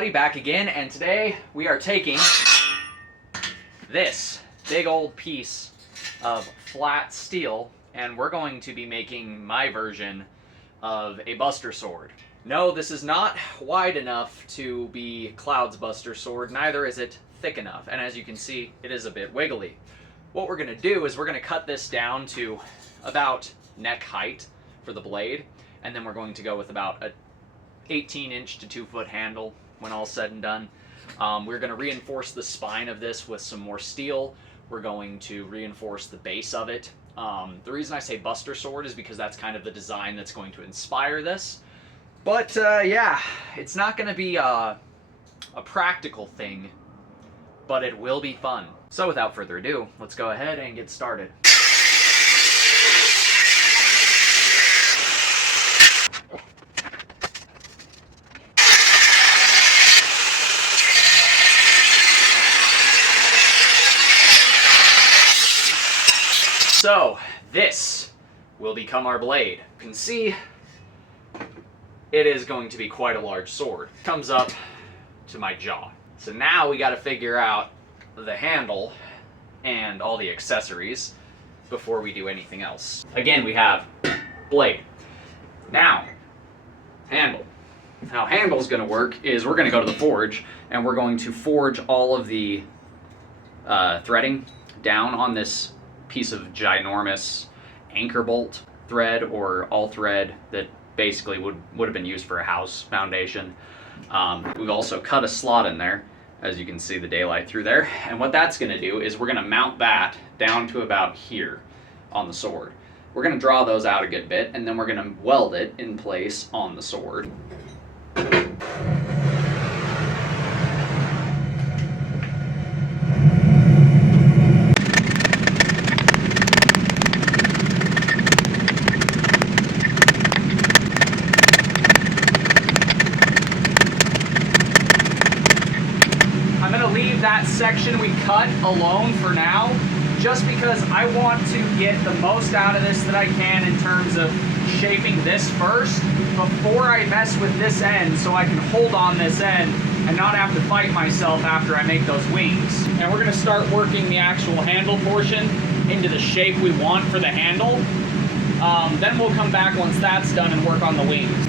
everybody, back again, and today we are taking this big old piece of flat steel and we're going to be making my version of a buster sword. No, this is not wide enough to be Cloud's buster sword, neither is it thick enough, and as you can see, it is a bit wiggly. What we're going to do is we're going to cut this down to about neck height for the blade, and then we're going to go with about a 18-inch to 2-foot handle when all said and done. We're going to reinforce the spine of this with some more steel. We're going to reinforce the base of it. The reason I say buster sword is because that's kind of the design that's going to inspire this. But yeah, it's not going to be a practical thing, but it will be fun. So without further ado, let's go ahead and get started. So, this will become our blade. You can see it is going to be quite a large sword. It comes up to my jaw. So now we got to figure out the handle and all the accessories before we do anything else. Again, we have blade. Now, handle. How handle's going to work is we're going to go to the forge and we're going to forge all of the threading down on this piece of ginormous anchor bolt thread or all thread that basically would have been used for a house foundation. We've also cut a slot in there, as you can see the daylight through there, and what that's going to do is we're going to mount that down to about here on the sword. We're going to draw those out a good bit and then we're going to weld it in place on the sword. That section we cut alone for now, just because I want to get the most out of this that I can in terms of shaping this first before I mess with this end, so I can hold on this end and not have to fight myself after I make those wings. And we're going to start working the actual handle portion into the shape we want for the handle. Then we'll come back once that's done and work on the wings.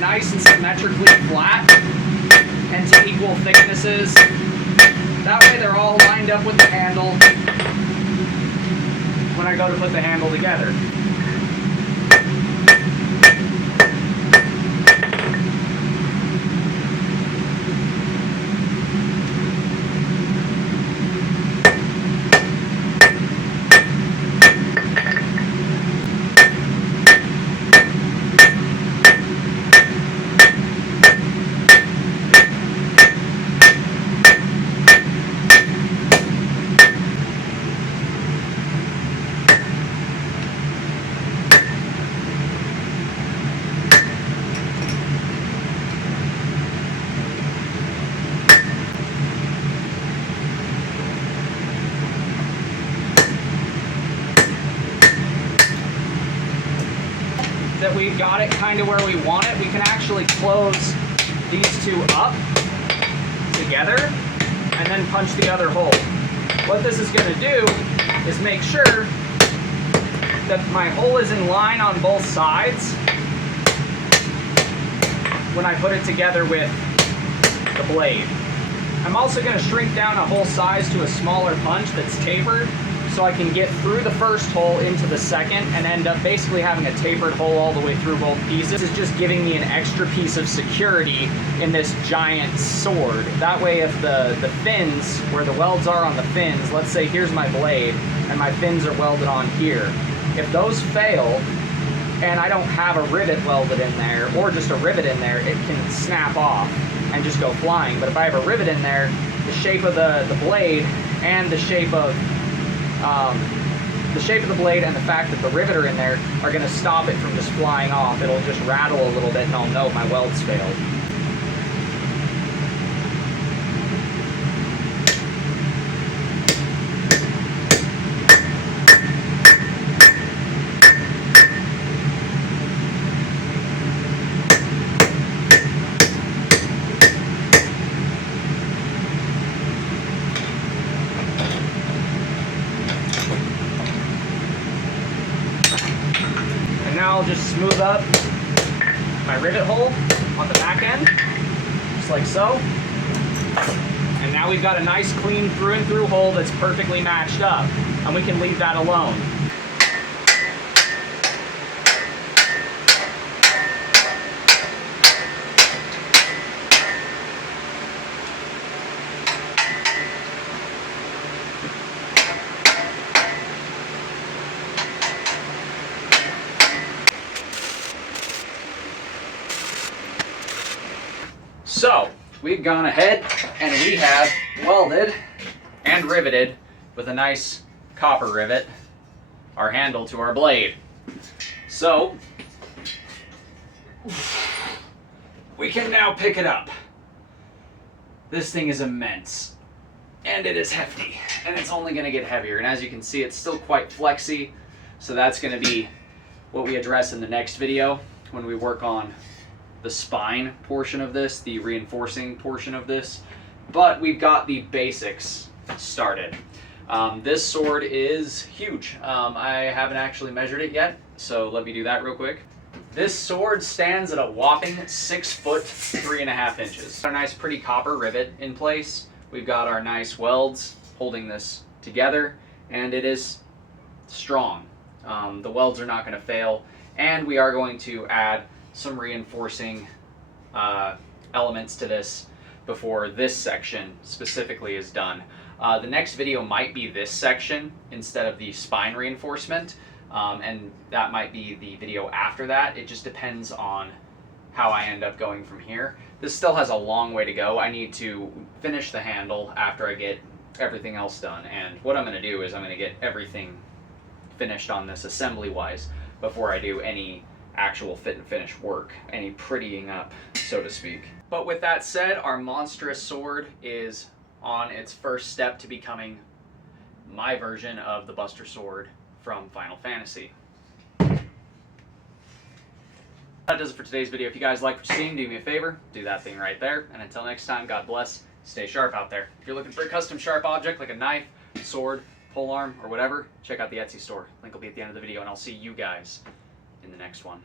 Nice and symmetrically flat and to equal thicknesses. That way they're all lined up with the handle when I go to put the handle together. that we've got it kind of where we want it, we can actually close these two up together and then punch the other hole. What this is going to do is make sure that my hole is in line on both sides when I put it together with the blade. I'm also going to shrink down a hole size to a smaller punch that's tapered so I can get through the first hole into the second and end up basically having a tapered hole all the way through both pieces. This is just giving me an extra piece of security in this giant sword. That way if the fins, where the welds are on the fins, let's say here's my blade and my fins are welded on here. If those fail and I don't have a rivet welded in there or just a rivet in there, it can snap off and just go flying. But if I have a rivet in there, the shape of the blade and the shape of the blade and the fact that the rivet are in there are going to stop it from just flying off. It'll just rattle a little bit and I'll know my welds failed. Now I'll just smooth up my rivet hole on the back end, just like so. And now we've got a nice clean through and through hole that's perfectly matched up, and we can leave that alone. So, we've gone ahead and we have welded and riveted with a nice copper rivet our handle to our blade. So, we can now pick it up. This thing is immense and it is hefty and it's only going to get heavier, and as you can see it's still quite flexy, so that's going to be what we address in the next video when we work on the spine portion of this, the reinforcing portion of this. But we've got the basics started. This sword is huge. I haven't actually measured it yet, so let me do that real quick. This sword stands at a whopping 6 foot 3.5 inches. Our nice pretty copper rivet in place. We've got our nice welds holding this together, and it is strong. The welds are not going to fail, and we are going to add some reinforcing elements to this before this section specifically is done. The next video might be this section instead of the spine reinforcement, and that might be the video after that. It just depends on how I end up going from here. This still has a long way to go. I need to finish the handle after I get everything else done, and what I'm going to do is I'm going to get everything finished on this assembly-wise before I do any actual fit and finish work, any prettying up, so to speak. But with that said, our monstrous sword is on its first step to becoming my version of the Buster Sword from Final Fantasy. That does it for today's video. If you guys like what you're seeing, do me a favor, do that thing right there. And until next time, God bless, stay sharp out there. If you're looking for a custom sharp object like a knife, sword, polearm, or whatever, check out the Etsy store. Link will be at the end of the video, and I'll see you guys in the next one.